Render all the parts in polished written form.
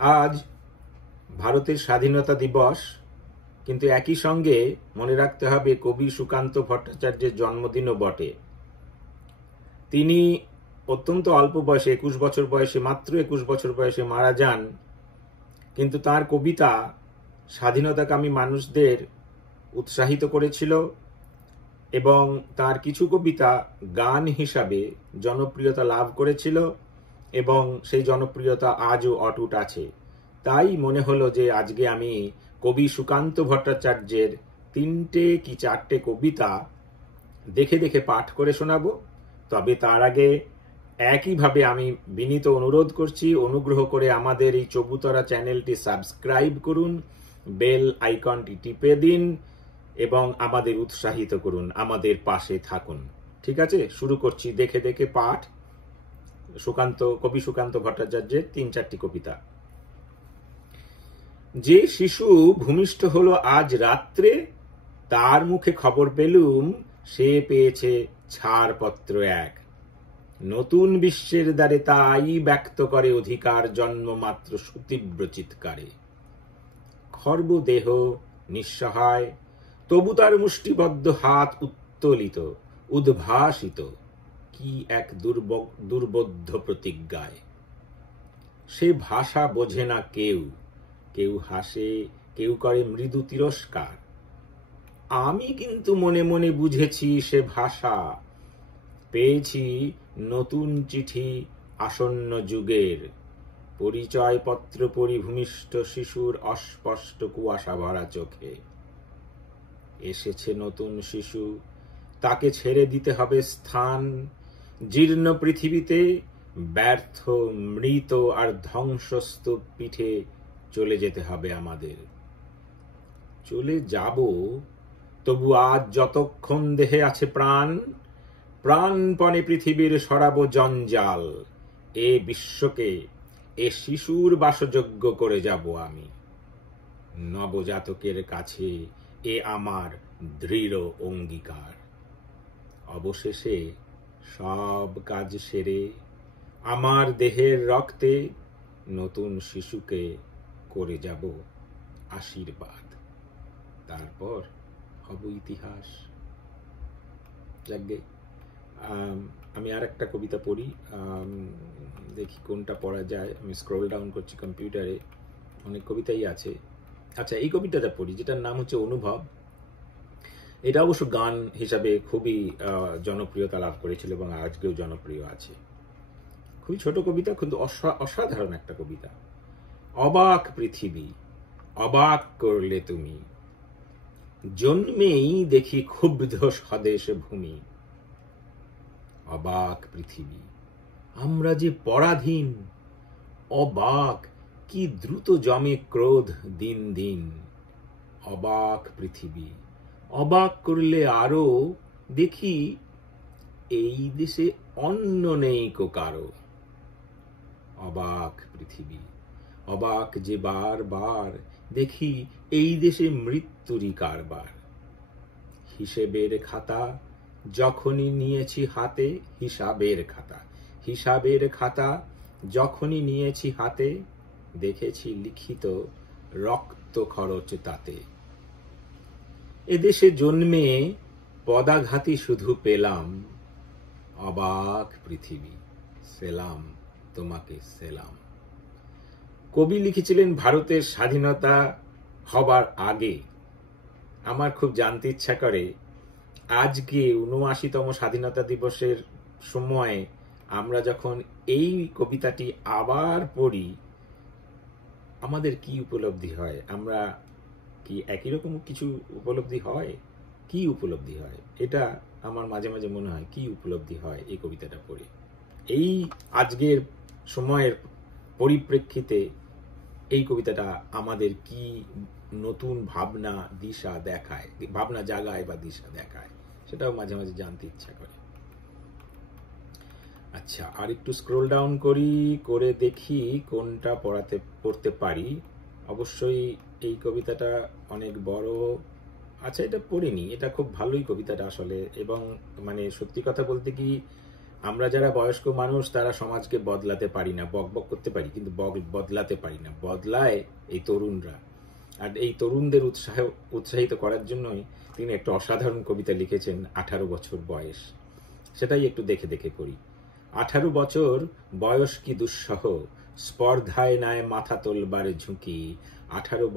আজ ভারতের স্বাধীনতা দিবস, কিন্তু একই সঙ্গে মনে রাখতে হবে কবি সুকান্ত ভট্টাচার্যের জন্মদিনও বটে। তিনি অত্যন্ত অল্প বয়সে, 21 বছর বয়সে, মাত্র 21 বছর বয়সে মারা যান। কিন্তু তার কবিতা স্বাধীনতাকামী মানুষদের উৎসাহিত করেছিল এবং তার কিছু কবিতা গান হিসাবে জনপ্রিয়তা লাভ করেছিল এবং সেই জনপ্রিয়তা আজও অটুট আছে। তাই মনে হলো যে আজকে আমি কবি সুকান্ত ভট্টাচার্যের 3টে কি 4টে কবিতা দেখে দেখে পাঠ করে শোনাবো। তবে তার আগে একইভাবে আমি বিনীত অনুরোধ করছি, অনুগ্রহ করে আমাদের এই চবুতরা চ্যানেলটি সাবস্ক্রাইব করুন, বেল আইকনটি টিপে দিন এবং আমাদের উৎসাহিত করুন, আমাদের পাশে থাকুন। ঠিক আছে, শুরু করছি দেখে দেখে পাঠ কবি সুকান্ত ভট্টাচার্যের 3-4টি কবিতা। যে শিশু ভূমিষ্ঠ হলো আজ রাত্রে, তার মুখে খবর পেলুম সে পেয়েছে ছাড়পত্র এক। নতুন বিশ্বের দ্বারে তাই ব্যক্ত করে অধিকার জন্মমাত্র সুতীব্র চিৎকারে। খর্ব দেহ নিঃসহায়, তবু তার মুষ্টিবদ্ধ হাত উত্তোলিত, উদ্ভাসিত কি এক দুর্বোধ্য প্রতিজ্ঞায়। সে ভাষা বোঝে না কেউ, কেউ হাসে, কেউ করে মৃদু তিরস্কার। আমি কিন্তু মনে মনে বুঝেছি সে ভাষা। পেয়েছি নতুন চিঠি আসন্ন যুগের, পরিচয়পত্র পরিভূমিষ্ঠ শিশুর অস্পষ্ট কুয়াশা ভরা চোখে। এসেছে নতুন শিশু, তাকে ছেড়ে দিতে হবে স্থান। জীর্ণ পৃথিবীতে ব্যর্থ, মৃত আর ধ্বংসস্তূপ পিঠে চলে যেতে হবে আমাদের। চলে যাব, তবু আজ যতক্ষণ দেহে আছে প্রাণ, প্রাণপণে পৃথিবীর সরাবো জঞ্জাল। এ বিশ্বকে এ শিশুর বাসযোগ্য করে যাব আমি। নবজাতকের কাছে এ আমার দৃঢ় অঙ্গীকার। অবশেষে সব কাজ সেরে আমার দেহের রক্তে নতুন শিশুকে করে যাব আশীর্বাদ। তারপর হব ইতিহাস। যাকগে, আমি আর একটা কবিতা পড়ি, দেখি কোনটা পড়া যায়। আমি স্ক্রল ডাউন করছি কম্পিউটারে, অনেক কবিতাই আছে। আচ্ছা, এই কবিতাটা পড়ি, যেটার নাম হচ্ছে অনুভব। এটা অবশ্য গান হিসাবে খুবই জনপ্রিয়তা লাভ করেছিল এবং আজকেও জনপ্রিয় আছে। খুবই ছোট কবিতা, কিন্তু অসাধারণ একটা কবিতা। অবাক পৃথিবী, অবাক করলে তুমি, জন্মেই দেখি ক্ষুব্ধ স্বদেশ ভূমি। অবাক পৃথিবী, আমরা যে পরাধীন। অবাক, কি দ্রুত জমে ক্রোধ দিন দিন। অবাক পৃথিবী, অবাক করলে আরো দেখি এই দেশে অন্ন নেই কো কারো। অবাক পৃথিবী, অবাক যে বারবার দেখি এই দেশে মৃত্যুরই কারবার। হিসেবের খাতা যখনই নিয়েছি হাতে, হিসাবের খাতা যখনই নিয়েছি হাতে, দেখেছি লিখিত রক্ত খরচ তাতে। এদেশে জন্মে পদাঘাতী শুধু পেলাম। অবাক পৃথিবী, সেলাম তোমাকে সেলাম। কবি লিখেছিলেন ভারতের স্বাধীনতা হবার আগে। আমার খুব জানতে ইচ্ছা করে, আজকে ৭৯তম স্বাধীনতা দিবসের সময় আমরা যখন এই কবিতাটি আবার পড়ি, আমাদের কি উপলব্ধি হয়? আমরা কি একই রকম কিছু উপলব্ধি হয়? কি উপলব্ধি হয়? এটা আমার মাঝে মাঝে মনে হয়, কি উপলব্ধি হয় এই কবিতাটা পড়ে। এই আজকের সময়ের পরিপ্রেক্ষিতে এই কবিতাটা আমাদের কি নতুন ভাবনা দিশা দেখায়, ভাবনা জাগায় বা দিশা দেখায়, সেটাও মাঝে মাঝে জানতে ইচ্ছা করে। আচ্ছা, আর একটু স্ক্রোল ডাউন করে দেখি কোনটা পড়তে পারি। অবশ্যই এই কবিতাটা অনেক বড়। আচ্ছা, এটা পড়িনি, এটা খুব ভালোই কবিতাটা আসলে। এবং মানে সত্যি কথা বলতে কি, আমরা যারা বয়স্ক মানুষ তারা সমাজকে বদলাতে পারি না, বকবক করতে পারি কিন্তু বদলাতে পারি না, বদলায় এই তরুণরা। আর এই তরুণদের উৎসাহিত করার জন্যই তিনি একটা অসাধারণ কবিতা লিখেছেন, 18 বছর বয়স। সেটাই একটু দেখে দেখে পড়ি। 18 বছর বয়স কি দুঃসহ, স্পর্ধায় নায় মাথা তোলবার ঝুঁকি। 18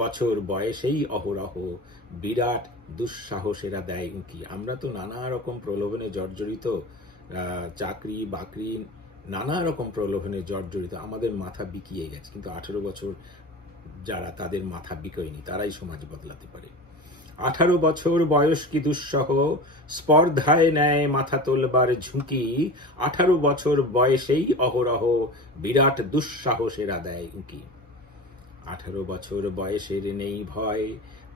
বছর বয়সেই অহরহ, বিরাট দুঃসাহসেরা দেয় উঁকি। আমরা তো নানা রকম প্রলোভনে জর্জরিত, চাকরি বাকরি নানা রকম প্রলোভনে জর্জরিত, আমাদের মাথা বিকিয়ে গেছে। কিন্তু 18 বছর যারা, তাদের মাথা বিকয়নি, তারাই সমাজ বদলাতে পারে। 18 বছর বয়স কি দুঃসহ, স্পর্ধায় নেয় মাথা তোলবার ঝুঁকি। 18 বছর বয়সেই অহরহ, বিরাট দুঃসাহসেরা দেয় উঁকি। 18 বছর বয়সের নেই ভয়,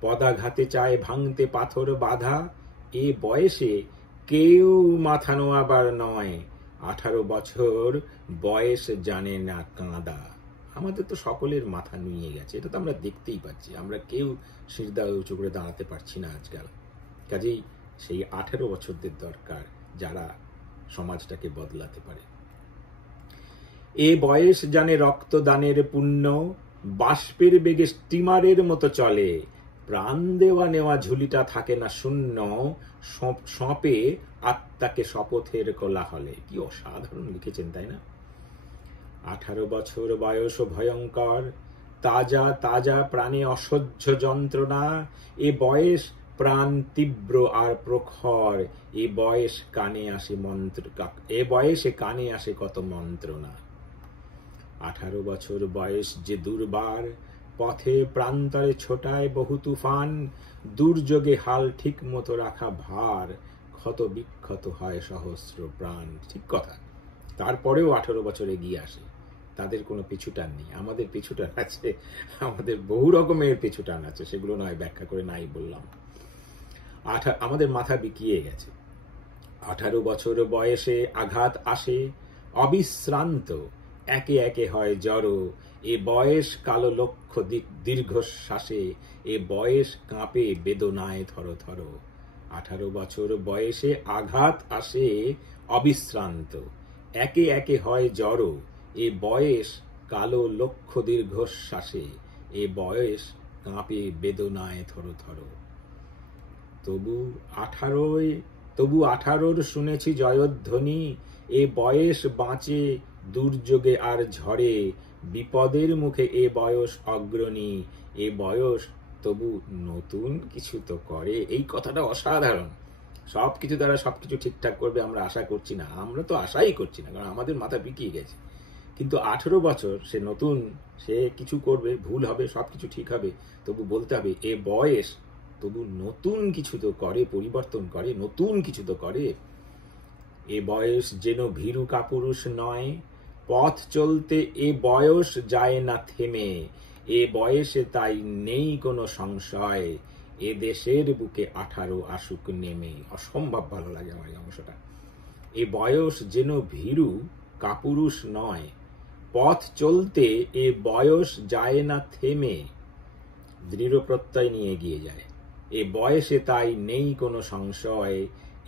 পদাঘাতে চায় ভাঙতে পাথর বাধা। এ বয়সে কেউ মাথা নোয়াবার নয়, 18 বছর বয়স জানে না কাঁদা। আমাদের তো সকলের মাথা নুয়ে গেছে, এটা তো আমরা দেখতেই পাচ্ছি। আমরা কেউ সিজদা উঁচু করে দাঁড়াতে পারছি না আজকাল। কাজেই সেই 18 বছরদের দরকার, যারা সমাজটাকে বদলাতে পারে। এ বয়স জানে রক্তদানের পুণ্য, বাষ্পের বেগে স্টিমারের মতো চলে। প্রাণ দেওয়া নেওয়া ঝুলিটা থাকে না শূন্য, সঁপে আত্মাকে শপথের কোলাহলে। কি অসাধারণ লিখেছেন, তাই না? 18 বছর বয়স ভয়ঙ্কর, তাজা তাজা প্রাণে অসহ্য যন্ত্রণা। এ বয়স প্রাণ তীব্র আর প্রখর, এ বয়সে কানে আসে কত মন্ত্রণা। 18 বছর বয়স যে দুর্বার, পথে প্রান্তরে ছোটায় বহু তুফান। দুর্যোগে হাল ঠিক মতো রাখা ভার, ক্ষত বিক্ষত হয় সহস্র প্রাণ। ঠিক কথা। তারপরেও 18 বছর এগিয়ে আসে, তাদের কোনো পিছুটান নেই। আমাদের পিছুটান আছে, আমাদের বহু রকমের পিছুটান আছে, সেগুলো নয় ব্যাখ্যা করে নাই বললাম। আমাদের মাথা বিকিয়ে গেছে। 18 বছর বয়সে আঘাত আসে অবিশ্রান্ত, একে একে হয় জড়ো। এ বয়স কালো লক্ষ দীর্ঘশ্বাসে, এ বয়স কাঁপে বেদনায় থর থর। 18 বছর বয়সে আঘাত আসে অবিশ্রান্ত, একে একে হয় জড়ো। এ বয়স কালো লক্ষ দীর্ঘশ্বাসে, এ বয়স কাঁপে বেদনায় থর থর। তবু 18 শুনেছি জয়ধ্বনি, এ বয়স বাঁচে দুর্যোগে আর ঝড়ে। বিপদের মুখে এ বয়স অগ্রণী, এ বয়স তবু নতুন কিছু তো করে। এই কথাটা অসাধারণ। সবকিছু দ্বারা সবকিছু ঠিকঠাক করবে আমরা আশা করছি না, আমরা তো আশাই করছি না, কারণ আমাদের মাথা বিকিয়ে গেছে। কিন্তু 18 বছর সে নতুন, সে কিছু করবে, ভুল হবে, সবকিছু ঠিক হবে, তবু বলতে হবে এ বয়স তবু নতুন কিছু তো করে, পরিবর্তন করে, নতুন কিছু তো করে। এ বয়স যেন ভীরু কাপুরুষ নয়, পথ চলতে এ বয়স যায় না থেমে। এ বয়সে তাই নেই কোনো সংশয়, এ দেশের বুকে 18 আসুক নেমে। অসম্ভব ভালো লাগে আমার এই অংশটা। এ বয়স যেন ভীরু কাপুরুষ নয়, পথ চলতে এ বয়স যায় না থেমে। দৃঢ় প্রত্যয় নিয়ে এগিয়ে যায়। এ বয়সে তাই নেই কোনো সংশয়,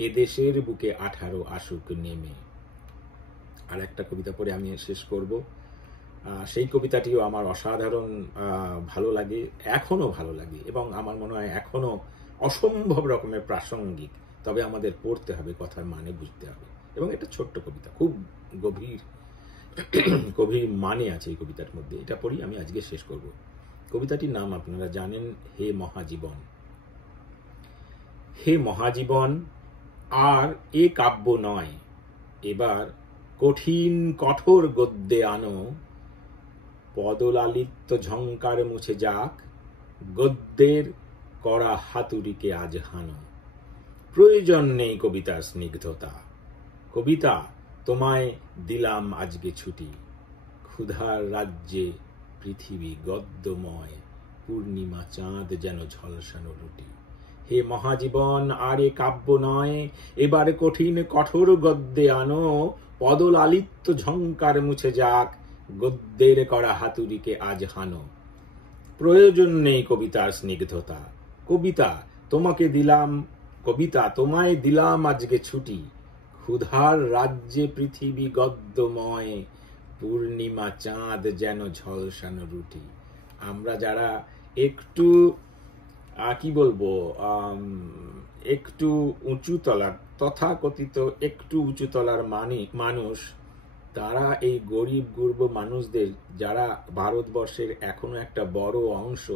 এ দেশের বুকে 18 আসুক নেমে। আর একটা কবিতা পড়ে আমি শেষ করব। সেই কবিতাটিও আমার অসাধারণ ভালো লাগে, এখনো ভালো লাগে, এবং আমার মনে হয় এখনো অসম্ভব রকমের প্রাসঙ্গিক। তবে আমাদের পড়তে হবে, কথার মানে বুঝতে হবে। এবং এটা ছোট্ট কবিতা, খুব গভীর মানে আছে এই কবিতার মধ্যে। এটা পড়ি, আমি আজকে শেষ করব। কবিতাটির নাম আপনারা জানেন, হে মহাজীবন। হে মহাজীবন, আর এ কাব্য নয়, এবার কঠিন কঠোর গদ্যে আনো। পদলালিত্য ঝংকার মুছে যাক, গদ্যের করা হাতুড়িকে আজ হানো। প্রয়োজন নেই কবিতার স্নিগ্ধতা, কবিতা তোমায় দিলাম আজকে ছুটি। ক্ষুধার রাজ্যে পৃথিবী গদ্যময়, পূর্ণিমা চাঁদ যেন ঝলসানো রুটি। হে মহাজীবন, আর এ কাব্য নয়, এবার কঠিন কঠোর গদ্যে আনো। পদলালিত্য ঝংকার মুছে যাক, গদ্যের করা হাতুড়িকে আজ হানো। প্রয়োজন নেই কবিতার স্নিগ্ধতা, কবিতা তোমায় দিলাম আজকে ছুটি। ক্ষুধার রাজ্যে পৃথিবী গদ্যময়, পূর্ণিমা চাঁদ যেন ঝলসানো রুটি। আমরা যারা একটু কি বলবো, একটু উঁচু তলার, তথাকথিত একটু উঁচু তলার মানুষ, তারা এই গরিব গুরব মানুষদের, যারা ভারতবর্ষের এখনো একটা বড় অংশ,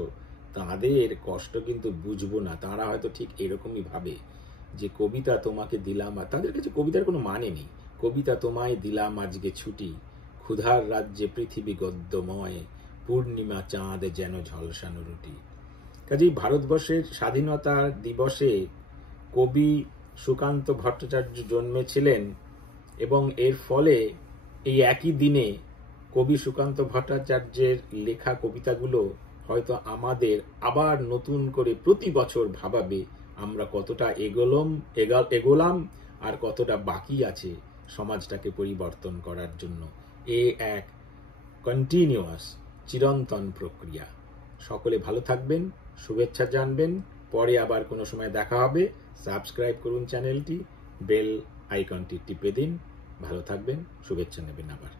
তাদের কষ্ট কিন্তু বুঝবো না। তারা হয়তো ঠিক এরকমই ভাবে যে কবিতা তোমাকে দিলাম, আর তাদের কাছে কবিতার কোনো মানে নেই। কবিতা তোমায় দিলাম আজকে ছুটি, ক্ষুধার রাজ্যে পৃথিবী গদ্যময়, পূর্ণিমা চাঁদ যেন ঝলসানো রুটি। কাজেই ভারতবর্ষের স্বাধীনতা দিবসে কবি সুকান্ত ভট্টাচার্য জন্মেছিলেন, এবং এর ফলে এই একই দিনে কবি সুকান্ত ভট্টাচার্যের লেখা কবিতাগুলো হয়তো আমাদের আবার নতুন করে প্রতি বছর ভাবাবে আমরা কতটা এগোলাম আর কতটা বাকি আছে সমাজটাকে পরিবর্তন করার জন্য। এ এক কন্টিনিউয়াস, চিরন্তন প্রক্রিয়া। সকলে ভালো থাকবেন, শুভেচ্ছা জানবেন। পরে আবার কোনো সময় দেখা হবে। সাবস্ক্রাইব করুন চ্যানেলটি, বেল আইকনটি টিপে দিন। ভালো থাকবেন, শুভেচ্ছা নেবেন আবার।